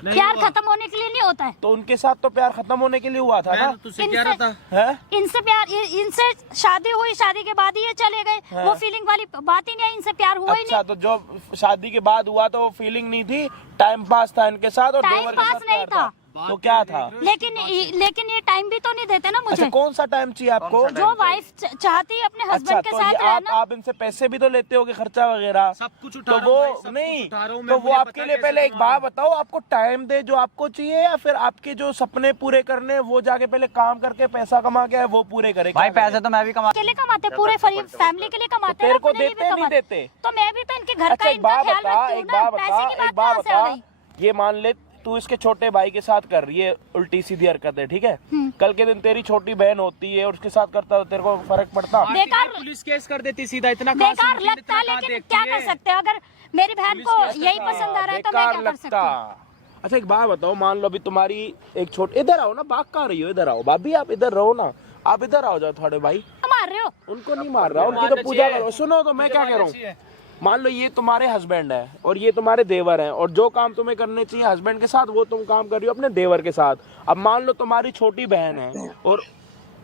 प्यार खत्म होने के लिए नहीं होता है। तो उनके साथ तो प्यार खत्म होने के लिए हुआ था ना? तुझसे क्या रहा था? है? इनसे प्यार, इनसे शादी हुई, शादी के बाद ही ये चले गए। वो फीलिंग वाली बात ही नहीं है, इनसे प्यार हुआ ही अच्छा, तो जो शादी के बाद हुआ तो वो फीलिंग नहीं थी, टाइम पास था इनके साथ और टाइम देवर के पास साथ नहीं प्यार था। तो क्या था? लेकिन ये टाइम भी तो नहीं देते ना मुझे। अच्छा, कौन सा टाइम चाहिए आपको? जो वाइफ चाहती है अपने अच्छा, हस्बैंड के तो साथ ये रहना। आप इनसे पैसे भी तो लेते होगे, खर्चा वगैरह सब कुछ उठा तो रहा हूँ वो भाई, सब नहीं, कुछ उठा रहा हूँ मैं, तो वो मुझे आपके पता लिए है पहले कैसे एक बात बताओ, आपको टाइम दे जो आपको चाहिए, या फिर आपके जो सपने पूरे करने हैं, वो जाके पहले काम करके पैसा कमा के वो पूरे करे? भाई क्या पैसे तो मैं भी कमा। अकेले कमाते हैं, पूरे फैमिली के लिए कमाते हैं। तेरे को अपने लिए भी देते नहीं कमाते। देते? तो मैं भी तो इनके घर का अच्छा, एक इनका बात ख्याल बता, रखती हूँ एक ना। बात पैसे बता, की एक बात बात कहाँ से आ बता, गई? ये मान ले तू इसके छोटे भाई के साथ कर रही है उल्टी सीधी हरकत है, ठीक है? कल के दिन तेरी छोटी बहन होती है और उसके साथ करता तो तेरे को फर्क पड़ता? बेकार पुलिस केस कर देती सीधा, इतना कहाँ बेकार सुनती है, लगता है, इतना कहाँ लेकिन देखती क्या है? कर सकते हैं? अगर मेरी बहन को यही पसंद आ रहा है तो मैं क्या कर सकती हूँ? अच्छा, एक बात बताओ, मान लो अभी तुम्हारी एक छोटी, इधर आओ ना, भाग कहाँ रही हो? इधर आओ भाभी, आप इधर रहो ना, आप इधर आओ जाओ, थोड़े भाई मार रहे हो? उनको नहीं मार रहा, उनकी तो पूजा करो। सुनो तो मैं क्या कह रहा हूँ, मान लो ये तुम्हारे हस्बैंड है और ये तुम्हारे देवर हैं, और जो काम तुम्हें करने चाहिए हस्बैंड के साथ वो तुम काम कर रही हो अपने देवर के साथ। अब मान लो तुम्हारी छोटी बहन है और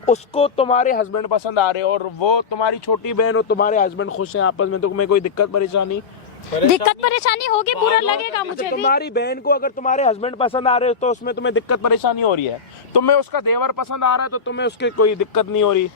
उसको तुम्हारे हस्बैंड पसंद आ रहे हैं, और वो तुम्हारी छोटी बहन और तुम्हारे हस्बैंड खुश हैं आपस में, तो तुम्हें कोई दिक्कत परेशानी? दिक्कत परेशानी होगी, बुरा लगेगा मुझे भी। तुम्हारी बहन को अगर तुम्हारे हस्बैंड पसंद आ रहे हो तो उसमें तुम्हें दिक्कत परेशानी हो रही है, तुम्हें उसका देवर पसंद आ रहा है तो तुम्हें उसकी कोई दिक्कत नहीं हो रही।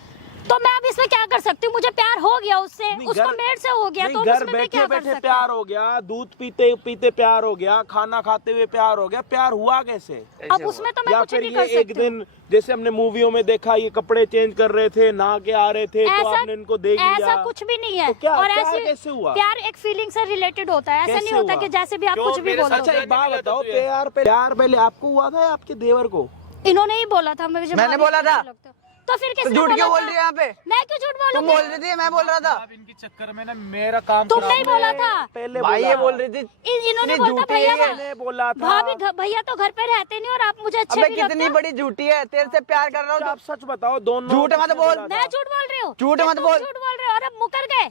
तो मैं अब इसमें क्या कर सकती हूँ? मुझे प्यार हो गया उससे, नहीं, उसको घर- मेड से हो गया, तो घर उसमें मैं बैठे क्या कर बैठे सकती हूँ? प्यार हो गया, दूध पीते पीते प्यार हो गया, खाना खाते हुए प्यार हो गया, प्यार हुआ कैसे? अब उसमें तो मैं या कुछ फिर नहीं ये कर एक सकती हूँ। दिन जैसे हमने मूवियों में देखा, ये कपड़े चेंज कर रहे थे, नहा के आ रहे थे, तो आपने इनको देख लिया? ऐसा कुछ भी नहीं है। तो क्या और प्यार ऐसी कैसे हुआ? प्यार एक फीलिंग से रिलेटेड होता है, ऐसा कैसे नहीं होता हुआ? कि जैसे भी आप कुछ भी बोल अच्छा, दो। एक बात बताओ, प्यार पहले आपको हुआ था या आपके देवर को? इन्होंने ही बोला था, मुझे मैंने बोला था? तो फिर किसने झूठ बोला क्यों बोल था? रही है यहाँ पे? मैं क्यों झूठ तुम बोलूंगी? बोल रही थी, मैं बोल रहा था। अब इनके चक्कर में ना मेरा काम तुमने ही बोला था। पहले भाई ये बोला बोल रही थी इन्होंने इतनी बोला झूठी भैया है। मैंने बोला था। भाभी भैया तो घर पे रहते नहीं और आप मुझे अच्छे अबे भी लगते कितनी हो। बड़ी झूठी है, तेरे से प्यार कर रहा हूँ आप सच बताओ, दोनों झूठ मत बोल। मैं झूठ बोल रही हूँ? झूठ कि मत तुम बोल। झूठ बोल रहे हो और अब मुकर गए?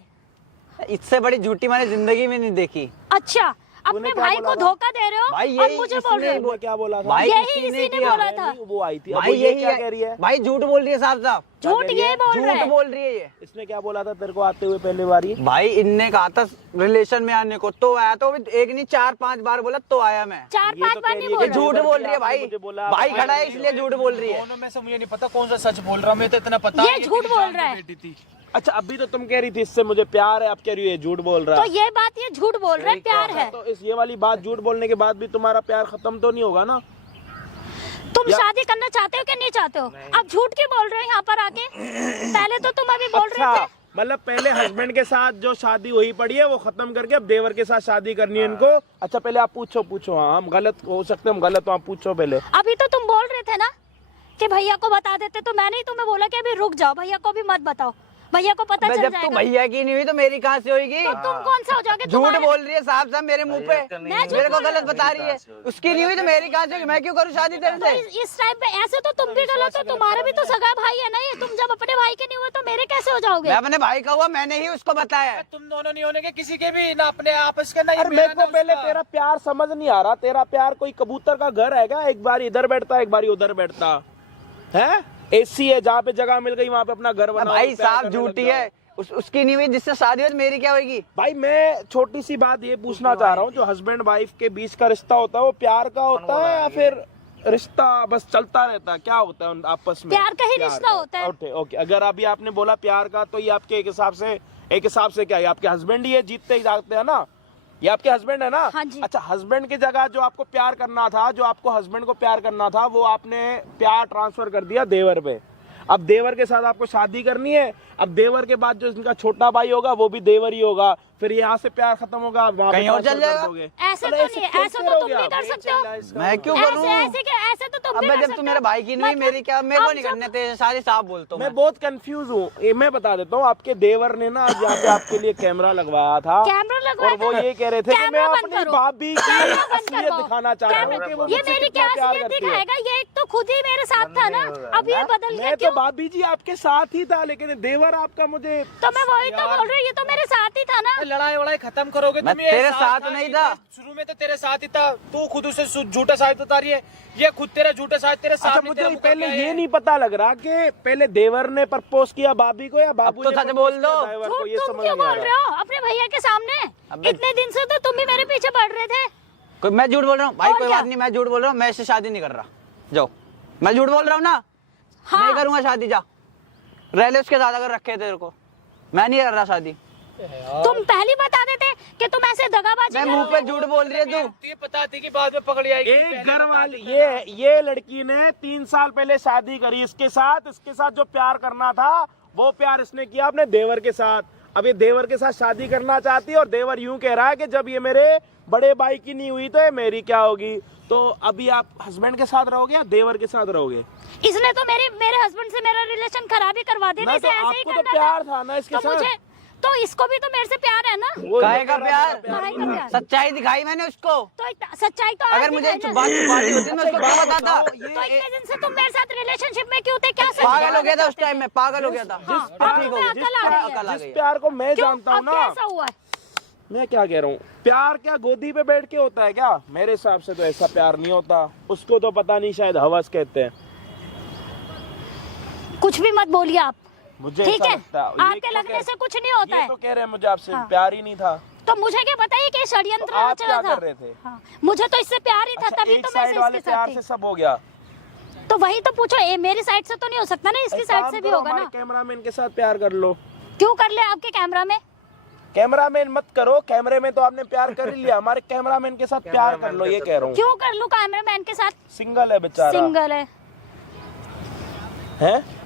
तो इससे बड़ी झूठी मैंने जिंदगी में नहीं देखी। अच्छा, अपने तूने क्या भाई बोला को था? धोखा दे रहे हो भाई और यही मुझे बोल रहे इसने हो? क्या बोला था? भाई यही इसी ने इसी ने किया। बोला था। वो आई थी, अब भाई वो ये यही क्या कह रही है? भाई झूठ बोल रही है साफ साफ, झूठ कह रही ये है? बोल रहे झूठ हैं। बोल रही है ये। इसने क्या बोला था तेरे को आते हुए पहली बारी? भाई इनने कहा था रिलेशन में आने को, तो आया, तो एक नहीं 4-5 बार बोला तो आया मैं। 4-5 तो बार कह नहीं रही है बोल ये रहे। झूठ बोल रही है भाई। मुझे बोला भाई खड़ा है इसलिए झूठ बोल रही है। दोनों में से मुझे नहीं पता कौन सा सच बोल रहा हूँ, मैं तो इतना पता ये है कि झूठ मेरी बोल जान रहा है। की बेटी थी। अच्छा, अभी तो तुम कह रही थी इससे मुझे प्यार है, अब कह रही हो ये झूठ बोल रहा तो है। ये बात ये झूठ बोल रहे हैं, प्यार है। तो इस ये वाली बात झूठ बोलने के बाद भी तुम्हारा प्यार खत्म तो नहीं होगा ना? तुम शादी करना चाहते हो कि नहीं चाहते हो? अब झूठ क्यों बोल रहे हो यहाँ पर आके? पहले तो तुम अभी बोल रहे थे। मतलब पहले हस्बैंड के साथ जो शादी हुई पड़ी है वो खत्म करके अब देवर के साथ शादी करनी है इनको। अच्छा, पहले आप पूछो। हाँ, हम गलत हो सकते, हम गलत हो, आप पूछो पहले। अभी तो तुम बोल रहे थे ना कि भैया को बता देते, तो मैंने ही तुम्हें बोला कि अभी रुक जाओ, भैया को भी मत बताओ, भैया को पता चल जब तू जाएगा। भैया की नहीं हुई तो मेरी कहाँ से होगी? तो तुम कौन सा हो जाओगे? झूठ तुम्हारे- बोल रही है साफ साफ मेरे मुंह पे, मैं झूठ मेरे को बोल रही गलत बता रही है। उसकी नहीं हुई तो मेरी कहाँ से होगी? मैं क्यों करूँ शादी तेरे तो से? इस टाइम पे ऐसे तो तुम भी गलत हो, तुम्हारा भी तो सगा भाई है ना ये। तुम जब अपने भाई के नहीं हुए तो मेरे कैसे हो जाओगे? मैं अपने भाई का हुआ, मैंने ही उसको बताया है। तुम दोनों नहीं होने के किसी के भी, ना अपने आपस के, ना ये अरे मेरा, मेरे को ना पहले उसका। तेरा प्यार समझ नहीं आ रहा। तेरा प्यार कोई कबूतर का घर है क्या? एक बार इधर बैठता एक बार उधर बैठता है? एसी है, जहाँ पे जगह मिल गई वहाँ पे अपना घर बना। भाई साफ झूठी है, उसकी नहीं हुई, जिससे शादी हुई तो मेरी क्या होगी? भाई मैं छोटी सी बात ये पूछना चाह रहा हूँ, जो हस्बैंड वाइफ के बीच का रिश्ता होता है वो प्यार का होता है या फिर रिश्ता बस चलता रहता है? क्या होता है उन आपस में? प्यार का ही रिश्ता होता है। ओके, अगर अभी आपने बोला प्यार का, तो ये आपके एक हिसाब से क्या है? आपके हस्बैंड ही है, जीतते ही जागते हैं ना? ये आपके हस्बैंड है ना? हाँ जी। अच्छा, हस्बैंड की जगह जो आपको प्यार करना था, जो आपको हस्बैंड को प्यार करना था, वो आपने प्यार ट्रांसफर कर दिया देवर पे। अब देवर के साथ आपको शादी करनी है, अब देवर के बाद जो इनका छोटा भाई होगा वो भी देवर ही होगा, फिर यहाँ से प्यार खत्म होगा, वहाँ कहीं और चल जाएगा। ऐसे तो नहीं है, ऐसे तो तुम भी कर सकते हो। मैं क्यों करूँ? ऐसे तो तुम भी अबे कर जब सकते तू हो। मेरे भाई की नहीं, मेरी क्या, मेरे को अब नहीं जब- करने तेरे सारे साफ बोलता हूँ मैं बहुत कंफ्यूज हूँ। ये मैं बता देता हूँ, आपके देवर ने ना आज यहाँ पे आपके लिए कैमरा लगवाया था, कैमरा लगवाया और वो था? ये कह रहे थे कि मैं कैमरा बंद अपनी करो। भाभी की कैमरा बंद असलियत करवाओ। दिखाना चाह रहा हूँ कि वो ये मुझसे मेरी कितना क्या प्यार असलियत करती है। दिखाएगा? ये तो खुद ही मेरे साथ था ना, अब ये बदल गया मैं तो क्यों? भाभी जी आपके साथ ही था, लेकिन देवर आपका मुझे तो मैं वही तो बोल रही हूँ, ये तो मेरे साथ ही था ना। लड़ाई वड़ाई खत्म करोगे मैं तुम। ये तेरे साथ नहीं कि था। शुरू में तो तेरे साथ ही था, तू खुद उसे झूठा साबित बता रही है, ये खुद तेरा झूठा साबित तेरे अच्छा, साथ नहीं, मुझे तेरा मुकर पहले गया ये है। नहीं पता लग रहा कि पहले देवर ने प्रपोज किया भाभी को या बाबू तो ने सच propose बोल किया दो। देवर को, झूठ ये तुम समझ क्यों नहीं आ बोल रहा। रहे हो अपने भैया के सामने? अबे- इतने दिन से तो तुम भी मेरे पीछे पड़ रहे थे। मैं झूठ बोल रहा हूँ भाई? और कोई क्या? बात नहीं, मैं झूठ बोल रहा हूँ, मैं इससे शादी नहीं कर रहा। जाओ, मैं झूठ बोल रहा हूँ ना, हाँ। नहीं करूंगा शादी। जा रह ले उसके साथ, अगर रखे तेरे को, मैं नहीं कर रहा शादी। तुम पहले बता देते कि तुम ऐसे दगाबाजी मैं कर मुंह रहे पे हो। झूठ बोल रही है तू। ये पता थी कि बाद में पकड़ी आएगी। एक पहले घर बता वाली देते ये लड़की ने 3 साल पहले शादी करी इसके साथ जो प्यार करना था वो प्यार इसने किया अपने देवर के साथ। अब ये देवर के साथ शादी करना चाहती है, और देवर यूं कह रहा है कि जब ये मेरे बड़े भाई की नहीं हुई तो ये मेरी क्या होगी। तो अभी आप हस्बैंड के साथ रहोगे या देवर के साथ रहोगे? इसने तो मेरे हस्बैंड से मेरा रिलेशन खराब ही करवा दिया। ना इसे तो ऐसे ही आपको तो करना प्यार था ना इसके तो साथ। मुझे तो इसको भी तो मेरे से प्यार है ना। वो काहे का कह रहा प्यार? था काहे का प्यार? सच्चाई दिखाई मैंने उसको। सच्चाई तो आज अगर मुझे दिखाई ना। बात छुपानी होती मैं उसको क्या बताता? तो इतने दिन से तुम मेरे साथ रिलेशनशिप में क्यों थे? क्या सच पागल हो गया था उस टाइम में, पागल हो गया था। हाँ, अब ठीक हो तुम्हें गई, अकल आ गई है। अकल आ जिस गई। प्यार को मैं क्यों? जानता हूँ अब ना, कैसा हुआ है? मैं क्या कह रहा हूँ, प्यार क्या गोदी पे बैठ के होता है क्या? मेरे हिसाब से तो ऐसा प्यार नहीं होता। उसको तो पता नहीं, शायद हवस कहते हैं। कुछ भी मत बोलिए आप, मुझे ठीक ऐसा है? लगता है। ये आपके क्यों लगने कह- से कुछ नहीं होता ये है। तो कह रहे हैं मुझे आपसे हाँ। प्यार ही नहीं था। तो मुझे क्या बताइए कि षड्यंत्र तो आप रचा क्या था। कर रहे थे? हाँ, मुझे तो इससे प्यार ही था, अच्छा, तभी एक तो मैं साइड वाले इसके प्यार साथ से थी। सब हो गया। तो वही तो पूछो, मेरी साइड से तो नहीं हो सकता ना, इसकी एक साइड काम से भी करो, होगा हमारे ना। कैमरामैन के साथ प्यार कर लो। क्यों कर ले आपके कैमरा में? कैमरामैन मत करो, कैमरे में तो आपने प्यार कर ही लिया, हमारे कैमरामैन के साथ प्यार कर लो, ये कह रहा हूँ। क्यों कर लूं कैमरामैन के साथ? सिंगल है बेचारा। सिंगल है, है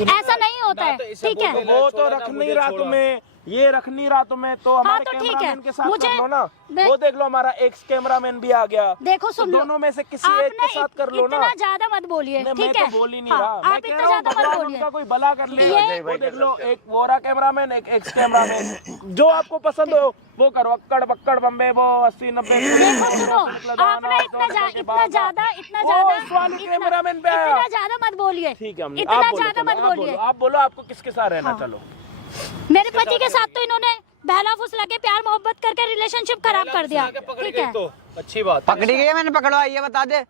ऐसा नहीं होता है, तो इसे ठीक है? बोलो। वो तो छोड़ा ना, रख मुझे नहीं रहा छोड़ा। तुम्हें, ये रख नहीं रहा तुम्हें, तो हमारे तो ठीक है। कैमरामैन के साथ मुझे- कर लो ना। मैं- वो देख लो, हमारा एक्स कैमरामैन भी आ गया। देखो सुन तो लो, दोनों में से किसी एक के साथ कर लो ना। इतना ज्यादा मत बोलिए, नहीं, ठीक मैं है? तो बोल ही नहीं हाँ, रहा। मैं आप कह इतना रहा हूँ ज्यादा मत भगवान बोलिए। उनका कोई भला कर ले। ये- वो देख लो, एक वोरा कैमरामैन, एक एक्स कैमरामैन, जो आपको पसंद हो वो करो। अक्कड़ बक्कड़ बम्बे वो 80-90 देखो सुनो, आप ना इतना ज्यादा कैमरामैन पे आया। इतना ज्यादा मत बोलिए, ठीक है, हम- इतना आप बोलो, ज्यादा चलो, मत आप बोलिए। आप बोलो आपको किसके साथ रहना। हाँ। चलो, मेरे पति के साथ तो इन्होंने बहला फुसला के प्यार मोहब्बत करके रिलेशनशिप खराब कर दिया, आगे पकड़ ठीक गई है? तो अच्छी बात। पकड़ी गई है, मैंने पकड़वाई है, बता दे।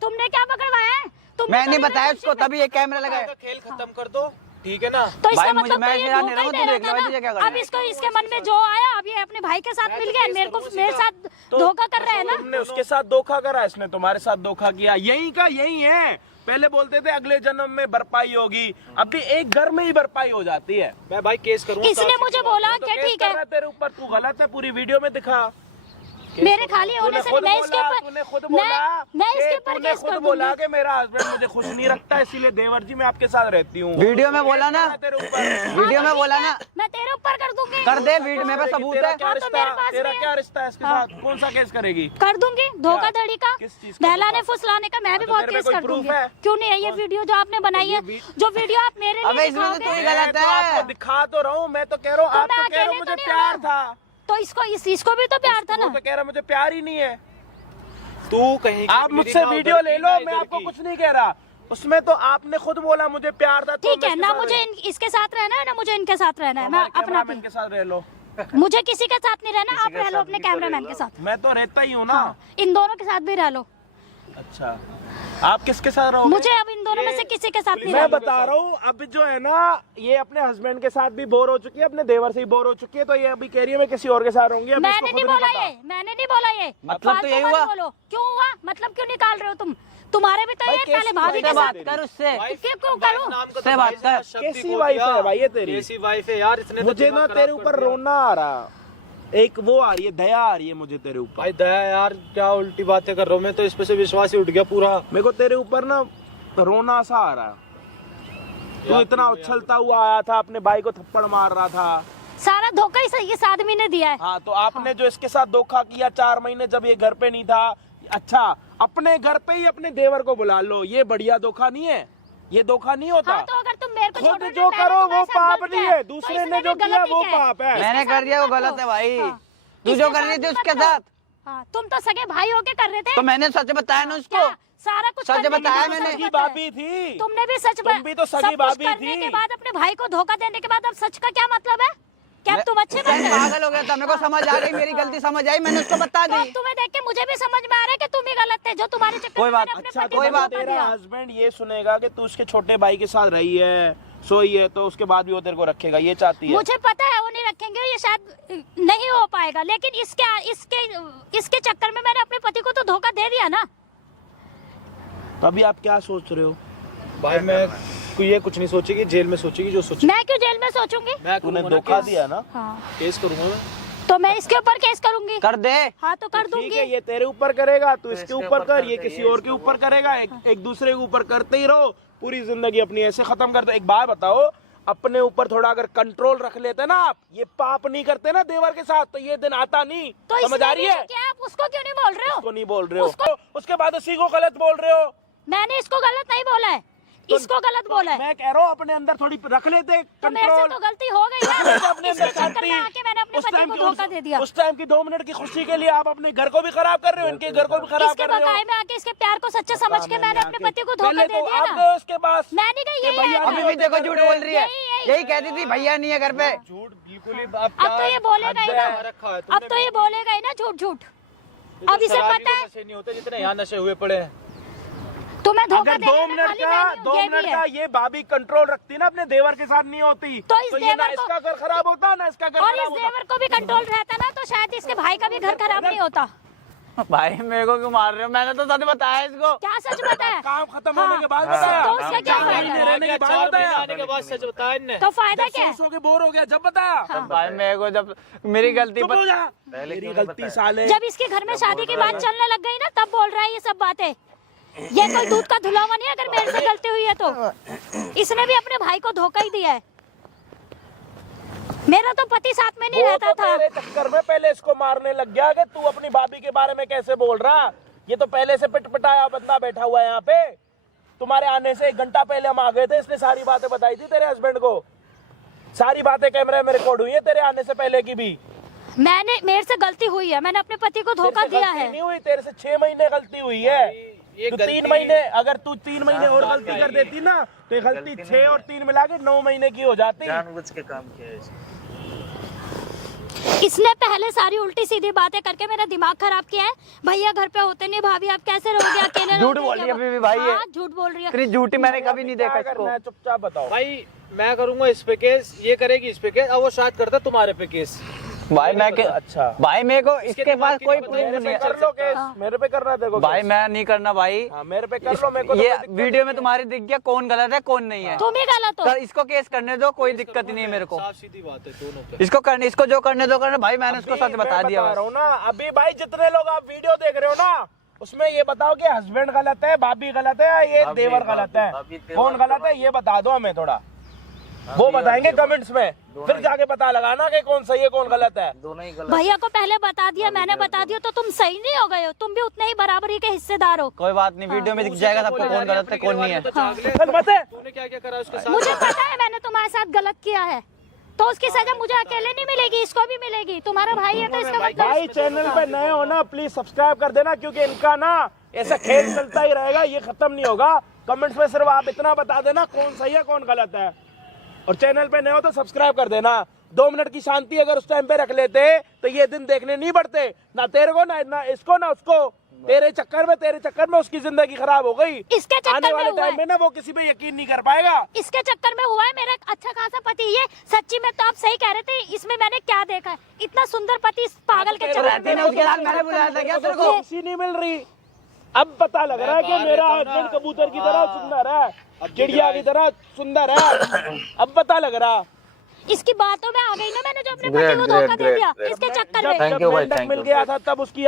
तुमने क्या पकड़वाया है? तुमने मैं तो नहीं बताया relationship उसको, में- तभी ये कैमरा लगाया। का खेल खत्म कर दो, ठीक है ना? तो इसका भाई, मतलब मैं तो ये इसके साथ धोखा नहीं ही रहूंगा, दे तू रहा देख ले, था भाई, ना। तुझे क्या करना अब इसके मन में जो आया, अब ये अपने भाई के साथ मिल गया, मेरे को मेरे साथ धोखा कर रहा है ना। तुमने उसके साथ धोखा करा, इसने तुम्हारे साथ धोखा किया। यही का यही है। पहले बोलते थे अगले जन्म में भरपाई होगी, अभी एक घर में ही भरपाई हो जाती है। मैं भाई केस करूँ। इसने मुझे बोला तो कि केस ठीक कर रहा है, तेरे ऊपर, तू गलत है, पूरी वीडियो में दिखा। मेरे खाली होने से मैं इसके ऊपर तूने खुद बोला, मैं इसके कि ऊपर तूने केस खुद कर बोला दूंगी। कि मेरा हस्बैंड मुझे खुश नहीं रखता, इसीलिए देवर जी मैं आपके साथ रहती हूँ। वीडियो में बोला ना, तेरे ऊपर वीडियो में बोला ना, मैं तेरे ऊपर कर दूंगी, कर दे, वीडियो में सबूत तेरा है। क्या हाँ, तो रिश्ता, मेरे पास तेरा भी है। क्या रिश्ता है इसके हाँ। साथ? कौन सा केस करेगी? कर दूंगी धोखाधड़ी का, किस चीज का बहलाने धोखा? फुसलाने का। मैं भी तो बहुत तेरे पे केस कोई कर proof दूंगी। है? क्यों नहीं है? ये वीडियो जो आपने बनाई है, जो वीडियो आप मेरे अबे लिए इसमें तो दिखाओगे, तू ही गलत मैं तो है। आपको दिखा तो रहा हूँ, मैं तो कह रहा हूँ, तो आप मैं तो कह रहे हो अकेले मुझे तो नहीं प्यार हूँ। था, तो इसको भी तो प्यार था वो ना। तो कह रहा मुझे प्यार ही नहीं है। तू कहीं आप मुझसे वीडियो ले लो, मैं आपको कुछ नहीं कह रहा। उसमें तो आपने खुद बोला मुझे प्यार था। तो ठीक मैं है इसके ना, साथ मुझे रही। इसके साथ रहना है ना मुझे इनके साथ रहना है। मैं हमारे अपना कैमरामैन के साथ रह लो। मुझे किसी के साथ नहीं रहना, आप रह लो अपने कैमरामैन के साथ। मैं तो रहता ही हूँ ना। हाँ, इन दोनों के साथ भी रह लो। अच्छा, आप किसके साथ रहोगे? मुझे अब इन दोनों में से किसी के साथ नहीं मैं रहना। बता रहा हूँ, अब जो है ना, ये अपने हस्बैंड के साथ भी बोर हो चुकी है, अपने देवर से ही बोर हो चुकी है, तो ये अभी कह रही है मैं किसी और के साथ रहूंगी। अभी इसको मैंने खुद नहीं नहीं बोला पता। ये, मैंने नहीं बोला ये। मतलब तो फालतू यही मत हुआ? बोलो। क्यों हुआ? मतलब क्यों निकाल रहे हो तुम? तुम्हारे भी तो भाई, ये कैसी पहले भाभी वाइफ के उससे साथ। बात कर उससे। क्यों करूं? उससे बात कर। कैसी वाइफ है भाई ये तेरी? कैसी वाइफ है यार? इसने तो मुझे दिमाग ना खराब तेरे कर ऊपर दिया। रोना आ रहा, एक वो आ रही है, दया आ रही है मुझे तेरे ऊपर। भाई दया यार, क्या उल्टी बातें कर रहा हूँ मैं तो, इस पे से विश्वास ही उठ गया पूरा। मेरे को तेरे ऊपर ना रोना सा आ रहा है। तू इतना उछलता हुआ आया था, अपने भाई को थप्पड़ मार रहा था। सारा धोखा ही इस आदमी ने दिया है। हाँ, तो आपने जो इसके साथ धोखा किया 4 महीने जब ये घर पे नहीं था, अच्छा अपने घर पे ही अपने देवर को बुला लो, ये बढ़िया धोखा नहीं है? ये धोखा नहीं होता? हाँ, तो अगर तुम मेरे को खुद छोड़ो ना, जो मैंने करो तुम्हारे वो साथ पाप गलत नहीं किया है, दूसरे तो ने इसमें जो भी किया गलत वो ही है। पाप है। मैंने कर दिया वो गलत है भाई। तू जो कर रही थी उसके साथ, हाँ, तुम तो सगे भाई होके कर रहे थे। तो मैंने सच बताया ना उसको। क्या? सारा कुछ सच करने के बताया बाद मैंने। सच सगी बताया। भाभी थी, तुमने भी सच तुम भी तो सगी सब कुछ भाभी करने थी। के बाद अपने भाई को धोखा देने के बाद अब सच का क्या मतलब है? क्या तुम अच्छे मैं बंदे हो? पागल हो गया था, मेरे को समझ आ गई, मेरी गलती समझ आई, मैंने उसको बता तो अब दी। तुम्हें देख के मुझे भी समझ में आ रहा है कि तुम ही गलत थे, जो तुम्हारे चक्कर कोई में बात- मैंने अपने अच्छा पति कोई को बात, धोखा तेरा दिया। हस्बैंड ये सुनेगा कि तू उसके छोटे भाई के साथ रही है, सोई है, तो उसके बाद भी वो तेरे को रखेगा, ये चाहती है? मुझे पता है वो नहीं रखेंगे, ये शायद नहीं हो पाएगा, लेकिन इसके चक्कर में मैंने अपने पति को तो धोखा दे दिया ना। तो अभी आप क्या सोच रहे हो? भाई मैं ये कुछ नहीं सोचेगी, जेल में सोचेगी जो सोचेगी। मैं क्यों जेल में सोचूंगी? मैं तूने करूंगा ना धोखा केस। दिया ना? हाँ, केस करूंगा मैं। तो मैं इसके ऊपर केस करूंगी। कर दे। हाँ, तो कर ठीक है, दूंगी। ये तेरे ऊपर करेगा, तू इसके ऊपर कर, ये किसी और के ऊपर करेगा, एक दूसरे के ऊपर करते ही रहो, पूरी जिंदगी अपनी ऐसे खत्म कर दो। एक बात बताओ, अपने ऊपर थोड़ा अगर कंट्रोल रख लेते ना आप, ये पाप नहीं करते ना देवर के साथ, तो ये दिन आता नहीं। तो समझ आ रही है? क्या आप उसको क्यों नहीं बोल रहे हो? उसको नहीं बोल रहे हो, उसको- उसके बाद उसी को गलत बोल रहे हो। मैंने इसको गलत नहीं बोला है, इसको गलत बोला है। मैं कह रहा हूँ अपने अंदर थोड़ी रख लेते तो मेरे से कंट्रोल। तो गलती हो गई ना। अपने इसके अंदर चक्कर में आके मैंने अपने पति को धोखा दे दिया। उस टाइम की 2 मिनट की खुशी के लिए आप अपने घर को भी खराब कर रहे हो, इनके घर को भी खराब इसके कर रहे हो। बकाए में आके इसके प्यार को सच्चा समझ के मैंने अपने पति को धोखा पहले दे तो दिया आप ना। गए उसके पास। मैं नहीं गई, यही भैया आया अभी था। भी देखो झूठ बोल रही है, यही- यही कहती थी भैया नहीं है घर पे। झूठ बिल्कुल ही। अब तो ये बोलेगा ही ना, रखा है अब तो ये बोलेगा ही ना झूठ झूठ। अब इसे पता है नशे नहीं होते जितने यहाँ नशे हुए पड़े हैं। तुम्हें धोखा अगर देने 2 में मिनट खाली का मैं नहीं हूँ, 2 ये भी मिनट है। का ये भाभी कंट्रोल रखती ना, अपने देवर के साथ नहीं होती, तो इस ये ना देवर को- इसका घर खराब होता ना इसका घर और इस खराब होता। देवर को भी कंट्रोल रहता ना, तो शायद इसके भाई का भी घर खराब नहीं होता। भाई मेरे को क्यों मार रहे हो? मैंने तो सच बताया इसको। क्या सच बताया? काम खत्म हाँ। होने के बाद बताया। तो उसका क्या 4 फायदा? महीने रहने के बाद 4 बताया। महीने आने के बाद सच बताया इनने। तो फायदा क्या है? सो के बोर हो गया जब बताया। भाई मेरे को जब मेरी गलती चुप पर हो जा, मेरी गलती साले। जब इसके घर में शादी की बात चलने लग गई ना, तब बोल रहा है ये सब बातें। ये कोई दूध का धुलावा नहीं है, अगर मेरे से गलती हुई है तो। इसने भी अपने भाई को धोखा ही दिया है। मेरा तो पति साथ में नहीं वो रहता तो था। तेरे चक्कर में पहले इसको मारने लग गया कि तू अपनी भाभी के बारे में कैसे बोल रहा। ये तो पहले से पिटपिटाया बंदा बैठा हुआ है यहाँ पे। तुम्हारे आने से 1 घंटा पहले हम आ गए थे, इसने सारी बातें बताई थी तेरे हस्बैंड को। सारी बातें कैमरे में रिकॉर्ड हुई है तेरे आने से पहले की भी। मेरे से गलती हुई है, मैंने अपने पति को धोखा तेरे से दिया गलती है। नहीं हुई, तेरे से 6 महीने गलती हुई है। ये तू गलती- 3 महीने, अगर तू 3 महीने और गलती कर देती ना, तो ये गलती 6 और 3 मिला के 9 महीने की हो जाती। जानबूझ के काम किया है इसने। इसने पहले सारी उल्टी सीधी बातें करके मेरा दिमाग खराब किया है। भैया घर पे होते नहीं, भाभी आप कैसे रहोगे अकेले? झूठ बोल रही है अभी भी भाई ये। हाँ, झूठ बोल रही है। इतनी झूठी मैंने कभी नहीं देखा क्या इसको। करना है, चुपचाप बताओ। भाई मैं करूंगा इस पे केस, ये करेगी इस पे केस, अब वो शायद करता तुम्हारे पे केस। भाई मैं अच्छा भाई मेरे को इसके पास कोई दिमाग की प्रूफ मेरे नहीं पे है। कर लो केस, मेरे पे करना देखो भाई मैं नहीं करना भाई। हाँ मेरे पे कर लो, मेरे को तो ये कोई दिक्कत वीडियो में तुम्हारी दिख गया कौन गलत है कौन नहीं है। तुम ही गलत हो। सर इसको केस करने दो, कोई दिक्कत नहीं है मेरे को। साफ सीधी बात है दोनों पे। इसको जो करने दो करने। भाई मैंने उसको अभी सच बता मैं दिया बता बस। रहा हूँ ना। अभी भाई जितने लोग आप वीडियो देख रहे हो ना, उसमें ये बताओ कि हस्बैंड गलत है, भाभी गलत है, या ये देवर गलत है? कौन गलत है ये बता दो हमें थोड़ा। वो बताएंगे कमेंट्स में, फिर जाके पता लगाना कि कौन सही है कौन गलत है। दोनों ही गलत। भैया को पहले बता दिया, मैंने बता दिया, तो तुम सही नहीं हो गए हो। तुम भी उतने ही बराबरी के हिस्सेदार हो। कोई बात नहीं, वीडियो में दिख जाएगा सबको कौन गलत है कौन नहीं है। चल मत है। तूने क्या क्या करा उसके साथ? मुझे पता है मैंने तुम्हारे साथ गलत किया है, तो उसकी सजा मुझे अकेले नहीं मिलेगी, इसको भी मिलेगी। तुम्हारा भाई है तो इसका मतलब। भाई चैनल पे नए हो ना, प्लीज सब्सक्राइब कर देना, क्योंकि इनका ना ऐसा खेल चलता ही रहेगा, ये खत्म नहीं होगा। कमेंट्स में सिर्फ आप इतना बता देना कौन सही है कौन गलत है, और चैनल पे नए हो तो सब्सक्राइब कर देना। 2 मिनट की शांति अगर उस टाइम पे रख लेते तो ये दिन देखने नहीं पड़ते, ना तेरे को ना इसको ना उसको। तेरे चक्कर में उसकी जिंदगी खराब हो गई। इसके चक्कर आने में वाले हुआ टाइम है। में ना वो किसी पे यकीन नहीं कर पाएगा। इसके चक्कर में हुआ है मेरा अच्छा खासा पति। ये सच्ची में तो आप सही कह रहे थे, इसमें मैंने क्या देखा है? इतना सुंदर पति इस पागल के चक्कर रहती ना उसके साथ मैंने बुलाया था क्या तेरे को? खुशी नहीं मिल रही। अब पता लग रहा है कि मेरा हस्बैंड कबूतर की तरह सुंदर है, चिड़िया की तरह सुंदर है। अब पता लग रहा। इसकी बातों में आ गई ना, मैंने जो अपने पति को धोखा दे दिया इसके चक्कर में। Thank you, भाई, मेंढक thank मिल you. गया था तब उसकी